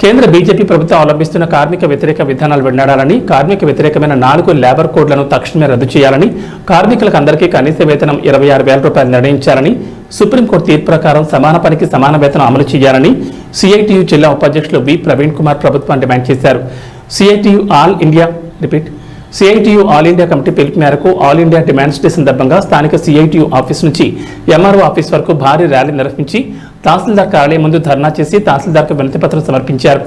కేంద్ర బీజేపీ ప్రభుత్వం అవలంబిస్తున్న కార్మిక వ్యతిరేక విధానాలు వెంటాడాలని, కార్మిక వ్యతిరేకమైన 4 లేబర్ కోడ్లను తక్షణమే రద్దు చేయాలని, కార్మికులకు అందరికీ కనీస వేతనం 26,000 రూపాయలు నిర్ణయించాలని, సుప్రీంకోర్టు తీర్పు ప్రకారం సమాన పనికి సమాన వేతనం అమలు చేయాలని సిఐటియు జిల్లా ఉపాధ్యక్షులు వి ప్రవీణ్ కుమార్ ప్రభుత్వాన్ని డిమాండ్ చేశారు. సిఐటియు ఆల్ ఇండియా కమిటీ పిలుపు మేరకు ఆల్ ఇండియా డిమాండ్స్ డే సందర్భంగా స్థానిక సిఐటియు ఆఫీస్ నుంచి ఎంఆర్ఓ ఆఫీస్ వరకు భారీ ర్యాలీ నిర్వహించి తహసీల్దార్ కార్యాలయం ముందు ధర్నా చేసి తహసీల్దార్కు వినతిపత్రం సమర్పించారు.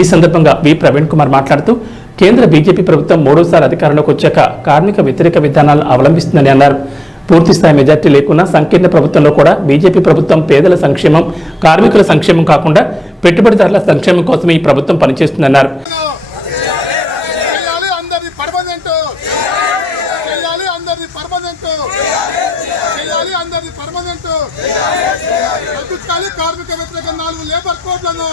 ఈ సందర్భంగా వి ప్రవీణ్ కుమార్ మాట్లాడుతూ కేంద్ర బీజేపీ ప్రభుత్వం 3వ అధికారంలోకి వచ్చాక కార్మిక వ్యతిరేక విధానాలు అవలంబిస్తుందని అన్నారు. పూర్తిస్థాయి మెజార్టీ లేకున్నా సంకీర్ణ ప్రభుత్వంలో కూడా బీజేపీ ప్రభుత్వం పేదల సంక్షేమం, కార్మికుల సంక్షేమం కాకుండా పెట్టుబడిదారుల సంక్షేమం కోసమే ఈ ప్రభుత్వం పనిచేస్తుందన్నారు. కార్మిక వ్యతిరేక 4 లేబర్ కోడ్లను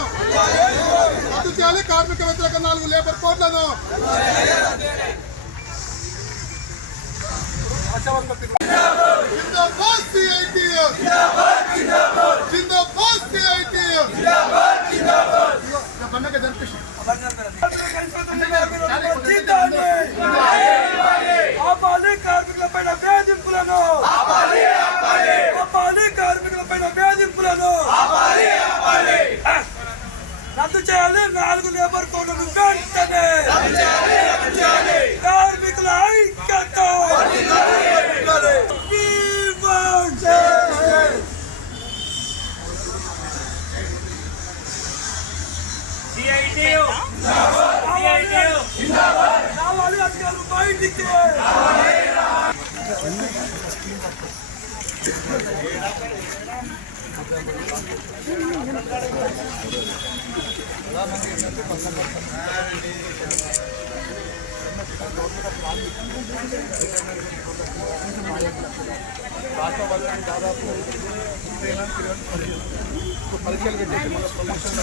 రద్దు చేయాలి. కార్మిక వ్యతిరేక 4 లేబర్ కోడ్లను జిందాబాద్ సిఐటియు, జిందాబాద్ సిఐటియు, బండక జనరేషన్ ఆపాలి కార్మికులపైన వేధింపులను, ఆపాలి కార్మికులపైన వేధింపులను రద్దు చేయాలి. 4 లేబర్ కోడ్లను వెంటనే కార్మికుల ఐక్యత. రావాలి అధికారులు బయటికి. దాదాపు పరీక్షలు పెట్టేసి మన ప్రమోషన్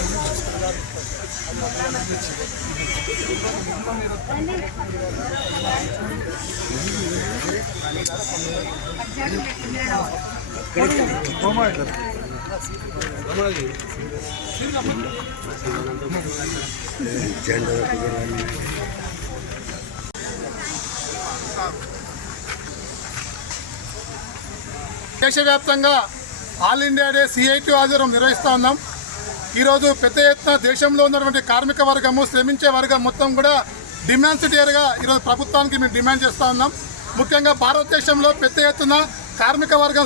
దేశవ్యాప్తంగా ఆల్ ఇండియా డే సిఐటియు ఆధ్వర్యం నిర్వహిస్తూ ఉన్నాం. ఈరోజు పెద్ద ఎత్తున దేశంలో ఉన్నటువంటి కార్మిక వర్గము, శ్రమించే వర్గం మొత్తం కూడా డిమాండ్స్ డేగా ఈరోజు ప్రభుత్వానికి మేము డిమాండ్ చేస్తూ ఉన్నాం. ముఖ్యంగా భారతదేశంలో పెద్ద ఎత్తున కార్మిక వర్గం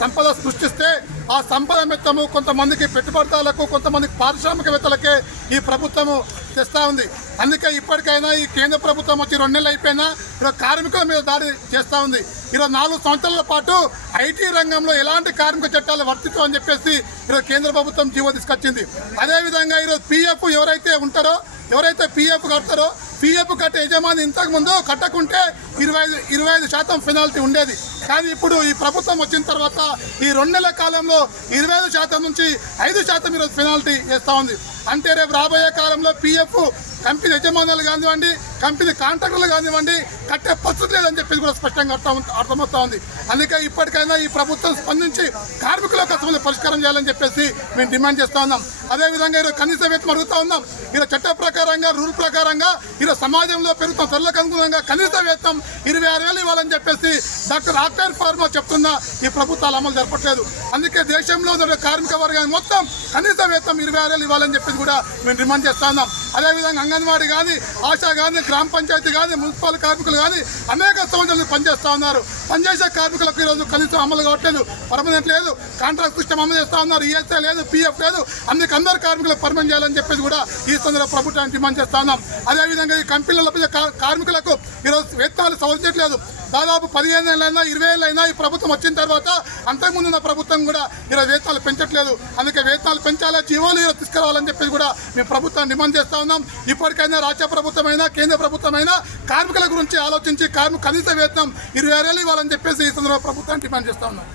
సంపద సృష్టిస్తే ఆ సంపద మొత్తము కొంతమందికి పెట్టుబడిదారులకు, కొంతమందికి పారిశ్రామికవేత్తలకే ఈ ప్రభుత్వము తెస్తూ ఉంది. అందుకే ఇప్పటికైనా ఈ కేంద్ర ప్రభుత్వం వచ్చి 2 నెలలు అయిపోయినా ఈరోజు కార్మికుల మీద దాడి చేస్తూ ఉంది. ఈరోజు 4 సంవత్సరాల పాటు ఐటీ రంగంలో ఎలాంటి కార్మిక చట్టాలు వర్తించవు అని చెప్పేసి ఈరోజు కేంద్ర ప్రభుత్వం జీవో తీసుకొచ్చింది. అదేవిధంగా ఈరోజు పీఎఫ్ ఎవరైతే ఉంటారో, ఎవరైతే పీఎఫ్ కడతారో, పీఎఫ్ కట్టే యజమాని ఇంతకుముందు కట్టకుంటే 25% పెనాల్టీ ఉండేది. కానీ ఇప్పుడు ఈ ప్రభుత్వం వచ్చిన తర్వాత ఈ 2 నెలల కాలంలో 25% నుంచి 5% ఈరోజు పెనాల్టీ వేస్తూ ఉంది. అంటే రేపు రాబోయే కాలంలో పీఎఫ్ కంపెనీ యజమానులు కానివ్వండి, కంపెనీ కాంట్రాక్టర్లు కానివ్వండి కట్టే పరిస్థితి లేదని చెప్పేసి కూడా స్పష్టంగా అర్థమవుతా ఉంది. అందుకే ఇప్పటికైనా ఈ ప్రభుత్వం స్పందించి కార్మికుల కష్టం పరిష్కారం చేయాలని చెప్పేసి మేము డిమాండ్ చేస్తూ ఉన్నాం. అదేవిధంగా ఈరోజు కనీస వేతనం అడుగుతూ ఉన్నాం. ఈరోజు చట్ట ప్రకారంగా, రూల్ ప్రకారంగా ఈరోజు సమాజంలో పెరుగుతున్న ధరలకు అనుగుణంగా కనీస వేతనం 26,000 ఇవ్వాలని చెప్పేసి డాక్టర్ ఆక్టర్ ఫార్మా చెప్తున్నా ఈ ప్రభుత్వాలు అమలు జరపట్లేదు. అందుకే దేశంలో ఉన్న కార్మిక వర్గాన్ని మొత్తం కనీస వేతనం 26,000 ఇవ్వాలని చెప్పేసి కూడా మేము డిమాండ్ చేస్తూ ఉన్నాం. అదేవిధంగా అంగన్వాడీ కానీ, ఆశా కానీ, గ్రామ పంచాయతీ కానీ, మున్సిపల్ కార్మికులు కానీ అనేక సంవత్సరాలు పనిచేస్తూ ఉన్నారు. పనిచేసే కార్మికులకు ఈరోజు కనీసం అమలు కావట్లేదు. పర్మనెంట్ లేదు, కాంట్రాక్ట్ సిస్టమ్ అమలు చేస్తూ ఉన్నారు. ఈఎస్ఐ లేదు, పీఎఫ్ లేదు. అందుకే అందరు కార్మికులకు పర్మనెంట్ చేయాలని చెప్పేసి కూడా ఈ సందర్భంగా ప్రభుత్వాన్ని డిమాండ్ చేస్తూ ఉన్నాం. అదేవిధంగా ఈ కంపెనీలలో కార్మికులకు ఈరోజు వేతనాలు సవరించట్లేదు. దాదాపు 15 ఏళ్ళైనా 20 ఏళ్ళైనా ఈ ప్రభుత్వం వచ్చిన తర్వాత అంతకుముందు ఉన్న ప్రభుత్వం కూడా ఈరోజు వేతనాలు పెంచట్లేదు. అందుకే వేతనాలు పెంచాలా, జీవోలు ఈరోజు తీసుకురావాలని చెప్పేసి కూడా మేము ప్రభుత్వాన్ని డిమాండ్ చేస్తూ ఉన్నాం. ఇప్పటికైనా రాష్ట్ర ప్రభుత్వమైనా, కేంద్ర ప్రభుత్వమైనా కార్మికుల గురించి ఆలోచించి కనీస వేతనం 26,000 ఇవ్వాలని చెప్పేసి ఈ సందర్భంగా ప్రభుత్వాన్ని డిమాండ్ చేస్తూ ఉన్నాం.